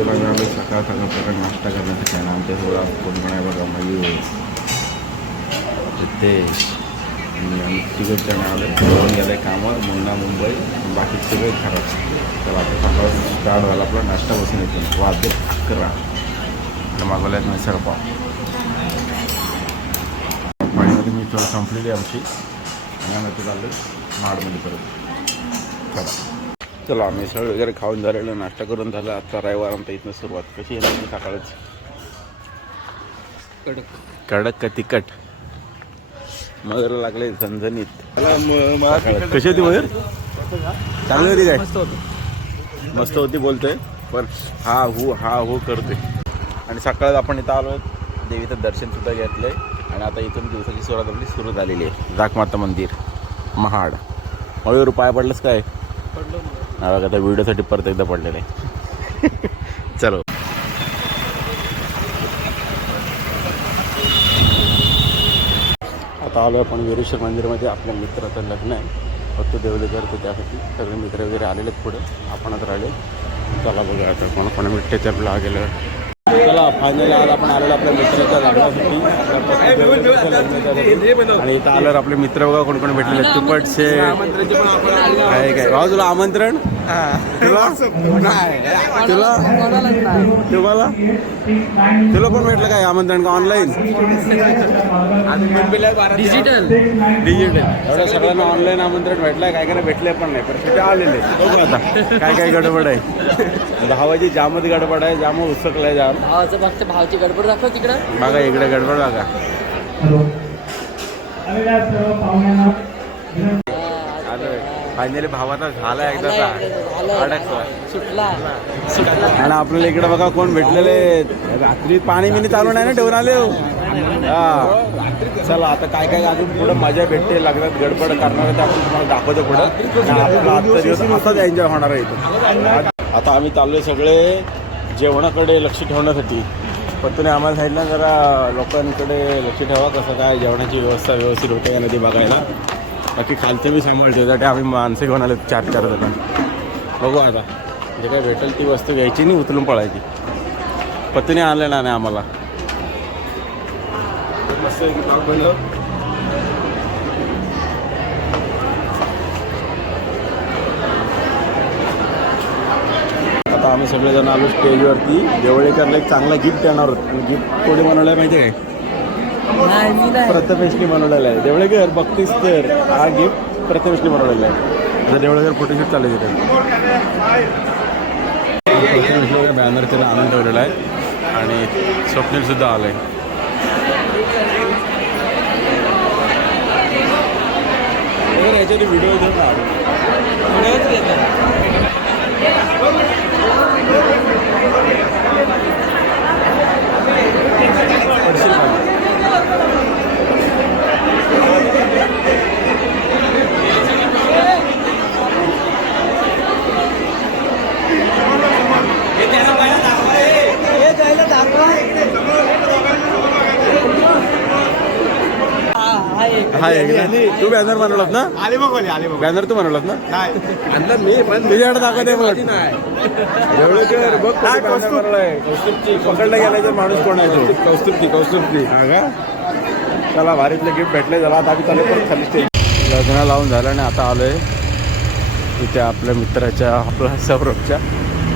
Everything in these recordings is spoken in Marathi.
चला आम्ही सकाळ सकाळ प्रकार नाश्ता करण्यासाठी आहे ना आमच्या सोबत कोण पण आहे बघा मयूर रितेश आणि आम्ही तिघच जण आलो जेवण गेलं आहे कामावर मुन्ना मुंबई बाकी सगळे खराब. तर आता सकाळ स्टार्ट झाला आपला नाश्ता बसून येतो वाजते 11 आणि मागवल्यात मिसळपाव. पाणीमध्ये मी थोडं संपलेली आमची आणि आम्ही आता चाललो माडमध्ये परत. चला मिसळ वगैरे खाऊन झालेलं नाश्ता करून झाला. आजचा रविवार आमच्या इथनं सुरुवात कशी आहे ना सकाळच कडक का तिखट मगर लागले झणझणीत. कशी होती मगर? चांगली होती काय? मस्त होती बोलतोय पण हा हो करतोय. आणि सकाळच आपण इथं आलो देवीचं दर्शन सुद्धा घेतलंय आणि आता इथून दिवसाची सुरुवात आपली सुरू झालेली आहे. जाकमाता मंदिर महाड. मयूर पाय पडलंच काय? हा बघा आता व्हिडिओसाठी परत एकदा पडलेलं आहे. चलो आता आलो आपण वीरेश्वर मंदिरमध्ये. आपल्या मित्राचं लग्न आहे फक्त देवदेकर तर त्यासाठी सगळे मित्र वगैरे आलेले आहेत. पुढे आपणच राहिले. चला बघा आता कोणा मिठ्ठेचं आपलं गेलं. चला फायनली आज आपण आलेलो आपल्या मित्राच्या लग्नासाठी आणि इथं आल्यावर आपले मित्र बघा कोण कोण भेटलेले. तुपटसे आहे काय भाऊ तुला आमंत्रण? तुला कोण भेटलं काय आमंत्रण का ऑनलाईन? डिजिटल एवढ्या सगळ्यांना ऑनलाईन आमंत्रण भेटलंय. काय काय भेटले पण नाही पण तिथे आलेले. बघू आता काय काय गडबड आहे. भावाची जामच गडबड आहे. जाम उत्सुकलाय जाम. भावाचं फक्त भावची गडबड दाखव तिकडं बघा इकडे गडबड बघा. फायनली भावाचा झाला एकदा सुटला आणि आपल्याला इकडे बघा कोण भेटलेले. रात्री पाणी बिनी चालू नाही ना ठेवून आले. हा चला आता काय काय अजून पुढं मजा भेटते लग्नात गडबड करणार ते आपण तुम्हाला दाखवतो पुढं. आपला आजचा दिवस असाच एन्जॉय होणार आहे इथं. आता आम्ही चाललोय सगळे जेवणाकडे लक्ष ठेवण्यासाठी. पण तुम्ही आम्हाला सांगितलं जरा लोकांकडे लक्ष ठेवा कसं काय जेवणाची व्यवस्था व्यवस्थित होते का नदी बघायला. बाकी खालचे बी सांभाळते त्यासाठी आम्ही माणसं घेऊन आले 4-4 जण. बघू आता जे काय भेटेल ती वस्तू घ्यायची नाही उचलून पळायची. पत्नी आणलं नाही आम्हाला मस्त बनलं. आता आम्ही सगळेजण आलो स्टेजवरती. देवळेकरला एक चांगला गिफ्ट देणार होतो. गिफ्ट कोणी बनवलं आहे माहिती आहे काय? प्रथमेशनी बनवलेला आहे. देवळेकर बघतीस तर हा गिफ्ट प्रथमेशनी बनवलेला आहे. आता देवळेकर फोटोशूट चालू तिथे. प्रथमेश बॅनर त्याला आणून ठेवलेला आहे आणि स्वप्नील सुद्धा आलं आहे. याच्यात व्हिडिओ घेऊन तू बॅनर बनवलात ना? बॅनर तू बनवलात ना? मी पण तुझ्याकडे दाखवते कौस्तुभची पकडला गेलाय तर माणूस कोण आहे तो? कौस्तुभची हा का? चला भारीतलं गिफ्ट भेटले. झाला आता आम्ही चालू परत खाली स्टेज. लग्न लावून झालं आणि आता आलोय इथे आपल्या मित्राच्या आपला सौरभच्या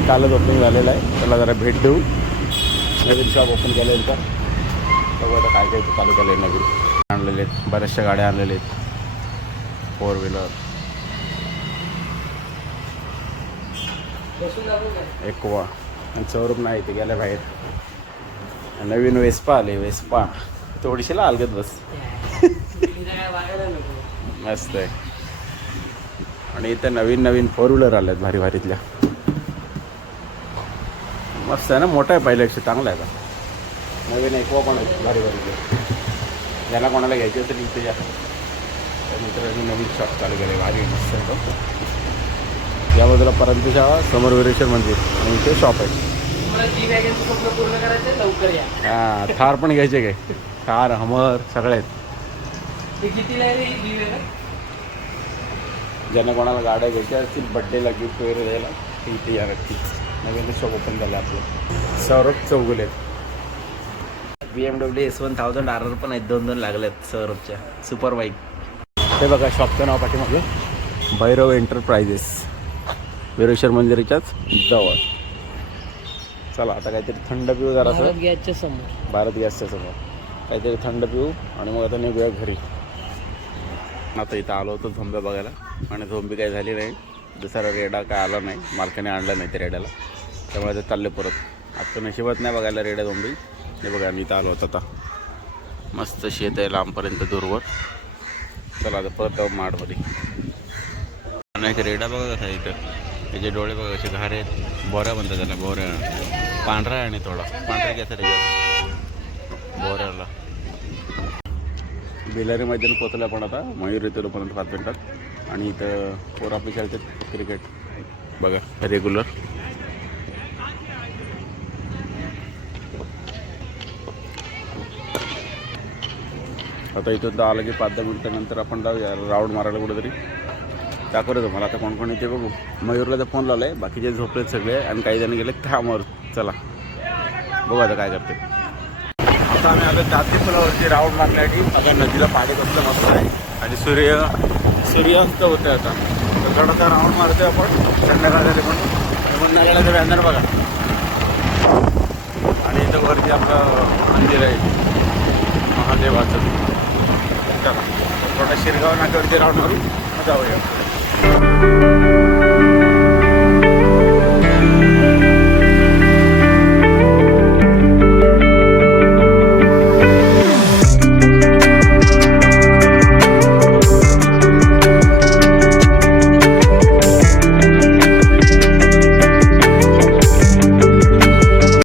कालच ओपनिंग झालेलं आहे. त्याला जरा भेट देऊ. नवीन शॉप ओपन केलं आहे का बघू आता काय काय ते चालू केलं आहे. नवीन आणलेले आहेत बऱ्याचशा गाड्या आणलेल्या आहेत 4 व्हीलर. एक्वा आणि सौरभ नाही ते गेल्या बाहेर. नवीन वेस्पा आले. वेस्पा थोडीशीला अलगत बस मस्त आहे. आणि इथं नवीन 4 व्हीलर आल्यात भारी भारीतल्या. मस्त आहे ना. मोठा आहे पहिल्यापेक्षा चांगला आहे. का नवीन एक्वा पण आहे भारी भारीतल्या. ज्याला कोणाला घ्यायची असेल इथे या. त्या मित्रांनी नवीन शॉप चालू केलं आहे भारी मस्त आहे. या बाजूला परंतु शाळा समोर वीरेश्वर मंदिर आणि इथे शॉप आहे. हां थार पण घ्यायचे काय? थार हमर सगळे आहेत. ज्यांना कोणाला गाड्या घ्यायच्या असतील बड्डेला गिफ्ट वगैरे द्यायला इथे या नक्कीच. नवीन शॉप ओपन झालं आपलं. Saurabh Chougule. BMW S1000 RR पण आहेत, 2 लागल्यात सौरभच्या सुपर बाईक. हे बघा शॉपचं नाव पाठीमागे भैरव एंटरप्राइजेस, विरेश्वर मंदिराच्याच जवळ. चला आता काहीतरी थंड पिऊ जरासं. भारत गॅसच्या समोर. भारत गॅसच्या समोर काहीतरी थंड पिऊ आणि मग आता निघूया घरी. आता इथं आलो होतो झोंब्या बघायला आणि झोंबी काही झाली नाही. दुसरा रेडा काय आला नाही, मालकाने आणला नाही त्या रेड्याला, त्यामुळे ते चालले परत. आजचं नशिबात नाही बघायला रेड्या झोंबी. हे बघा मी इथं आलो होतो आता. मस्त शेत आहे लांबपर्यंत दूरवर. चला आता परत जाऊ माठमध्ये. नाही रेडा बघा कसा इथं, त्याचे डोळे बघा कसे घारे आहेत. बोऱ्या म्हणतात त्याला, बोऱ्या. पांढरा आहे आणि थोडा पांढरा घ्यायचा त्याच्यात बोऱ्याला. बेलारी मैदान पोचलं पण आता. मयूर येतो पर्यंत 5 मिनिटात. आणि इथं पोर आपली खेळतात क्रिकेट बघा रेग्युलर. आता इथून आलं की 5-10 मिनिटानंतर आपण जाऊया राऊंड मारायला कुठेतरी. दाखवतो तुम्हाला आता कोण कोण येते बघू. मयूरला तर फोन लावला आहे, बाकीचे झोपलेत सगळे आणि काही जण गेले कामावर. चला बघू आता काय करते. आता आम्ही आता जाती पुलावरती राऊंड मारण्यासाठी. आता नदीला पाणी कसलं मस्त आहे आणि सूर्यास्त होतं आता. तर थोडासा राऊंड मारतोय आपण संध्याकाळ झाले पण नगाला तर अंधार बघा. आणि इथं वरती आपलं मंदिर आहे महादेवाचं. चला थोडा शिरगाव नाक्यावरती राऊंड मारून जाऊया.